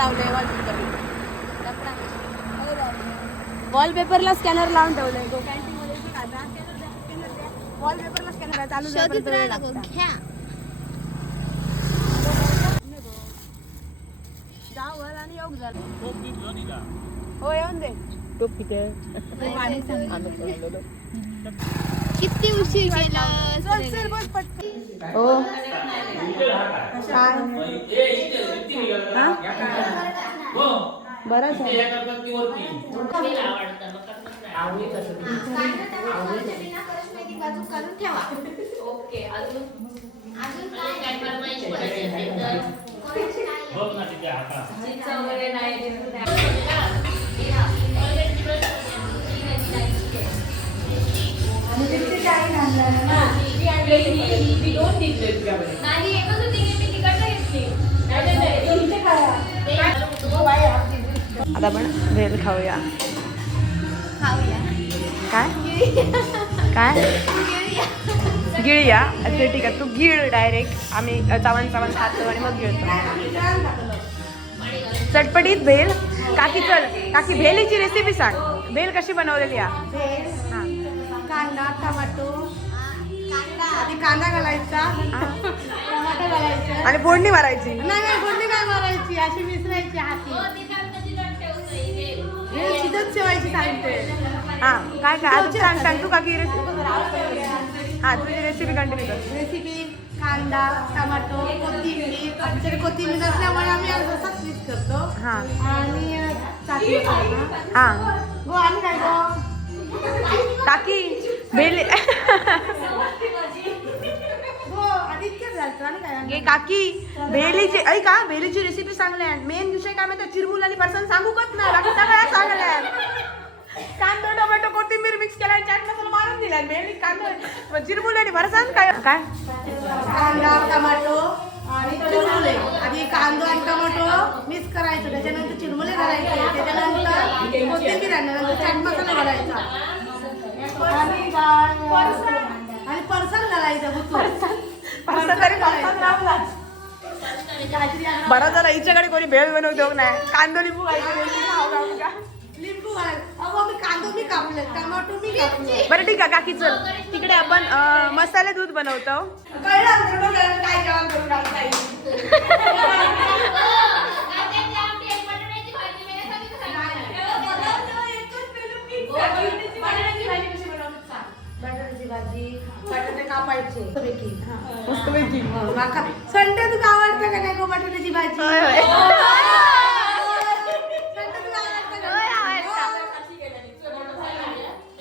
लावले वॉलपेपरला स्कॅनर लावून ठेवलंय तो कॅन्टीनमध्ये वॉलपेपरला स्कॅनर चालू जावर आणि योग झालं हो येऊन दे टोप किती किती उशीर केला हो बरंच ओके अजून आता आपण भेल खाऊया काय काय गिळूया अच्छा ठीक आहे तू गिळ डायरेक्ट आम्ही चावण खातो आणि मग गिळतो चटपटीत भेल काकी चल काकी भेलीची रेसिपी सांग भेल कशी बनवलेली हां कांदा टमाटो आधी कांदा घालायचा टमाटो घालायचा आणि फोडणी मारायची नाही फोडणी काय मारायची अशी मिसळायची हाती शिजत ठेवायची सांगते हा काय काय सांग तू काकी हा तुझी रेसिपी कंटिन्यू कर रेसिपी कांदा टमाटो कोथिंबीर आमच्याकडे कोथिंबीर नसल्यामुळे आम्ही असंच मिक्स करतो हा आणि चाटणी हा गो आणि काय गो काकी भेल गो आणि इतकंच घालतो आणि काय गे काकी भेलीची ऐका भेलीची रेसिपी सांगल्या मेन विषय काय माहिती चिरमुल आणि फरसाण सांगू कच ना बाकी सगळ्या सांगल्या कांदा टोमॅटो कोथिंबीर मिक्स केला चाट मसाला मारून दिला भेली कांदा चिरमुल आणि फरसाण काय काय कांदा टमाटो आणि चिरमुले आधी कांदा आणि टमाटो मिक्स करायचं त्याच्यानंतर चिरमुले घालायचे त्याच्यानंतर कोथिंबीर आणि चाट मसाला घालायचा आणि परसाण घालायचं बरं झालं हिच्याकडे कोणी भेळ बनवतो नाही कांदा लिंबू लिंबू घालायचं मी कांदा मी कापले टमाटो मी कापले बरं ठीक आहे काकी चल तिकडे आपण मसाले दूध बनवतो काय जेवण करून बटाट्याची भाजी बटाटे कापायचे मस्तपैकी संडे तुला आवडतं का नाही गो बटाट्याची भाजी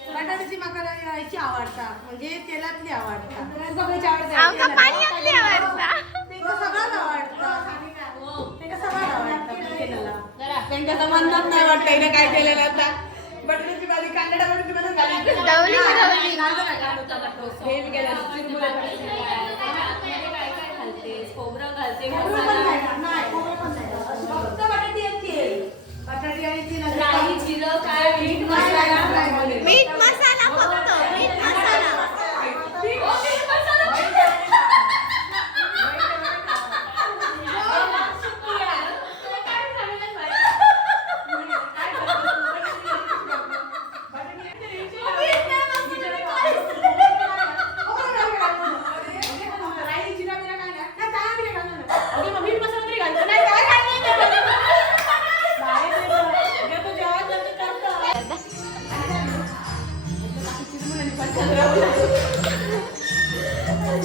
बटाट्याची माका याची आवडता म्हणजे तेलातली आवडता सगळ्याची आवडता सगळ्यात आवडतं ते सगळ्यात आवडतं केलेला त्यांच्या म्हणतात नाही वाटतं काय केलेलं आता बटाट्याची भाजी कांदा टमाटोची बटाटी आणि मीठ मसाला फक्त मीठ मसाला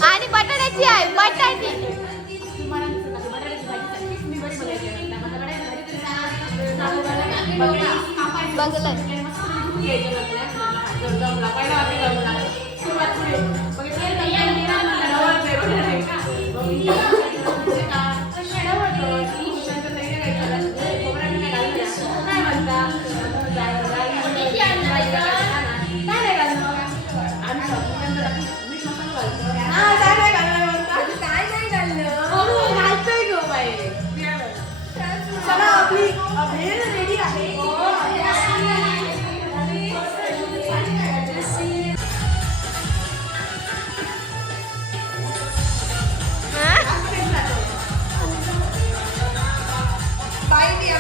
आणि बटाट्याची आहे बटाटी भेळ रेडी आहे बाई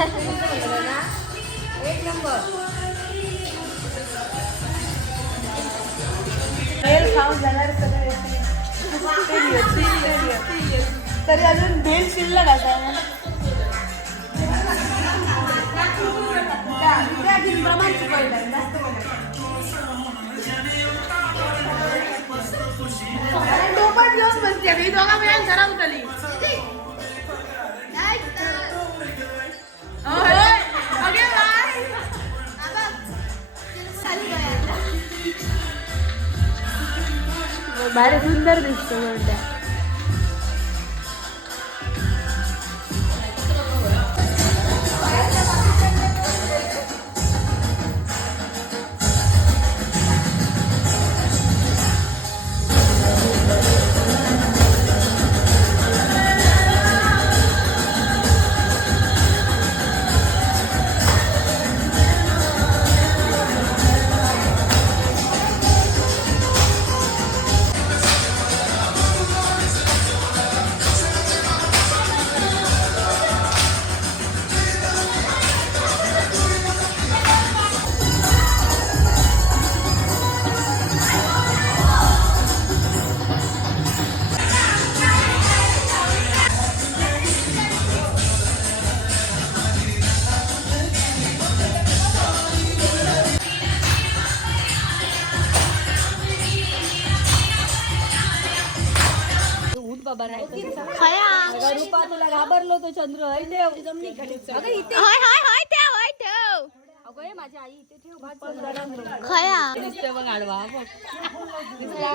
एक नंबर. भेल खाऊन जाणार सगळे तरी अजून भेल शिल्लक असायला. प्रमाण चुकवलं जास्त डोबट घेऊन बसते मी दोघा वेळा घरात उतरली. बाहेर सुंदर दिसतो म्हणत्या. रूपा तुला घाबरलो तो चंद्र. होय ठेव. अगं इथे होय ठेव. अगं हे माझी आई इथे ठेव. खया दिसते बघ आडवा बघ. दिसला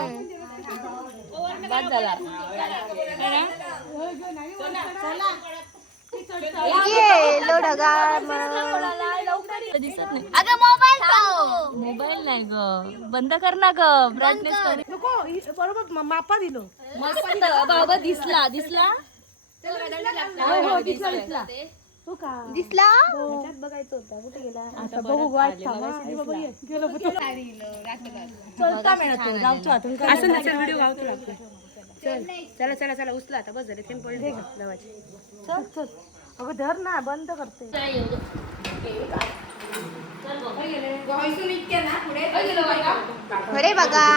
बाद झाला. येलो ढगा दिसत नाही. अगं मोबाईल नाही ग. बंद कर ना ग. ब्राईटनेस कर. नको बरोबर मापा दिलो. मस्त बाबा दिसला. हो दिसला. तू का दिसला. ह्याच्यात बघायचं होतं कुठे गेला. आता बघू वाट थांबा. गेलो चलता मिळतो गावचो हातून असं नसेल व्हिडिओ गावतो लागतो. चल चला उचला आता बस झाले. सिंपल लावायचे. चल अगं धर ना बंद करते. अरे बघा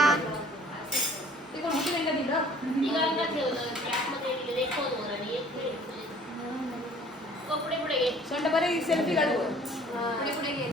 सेल्फी काढू.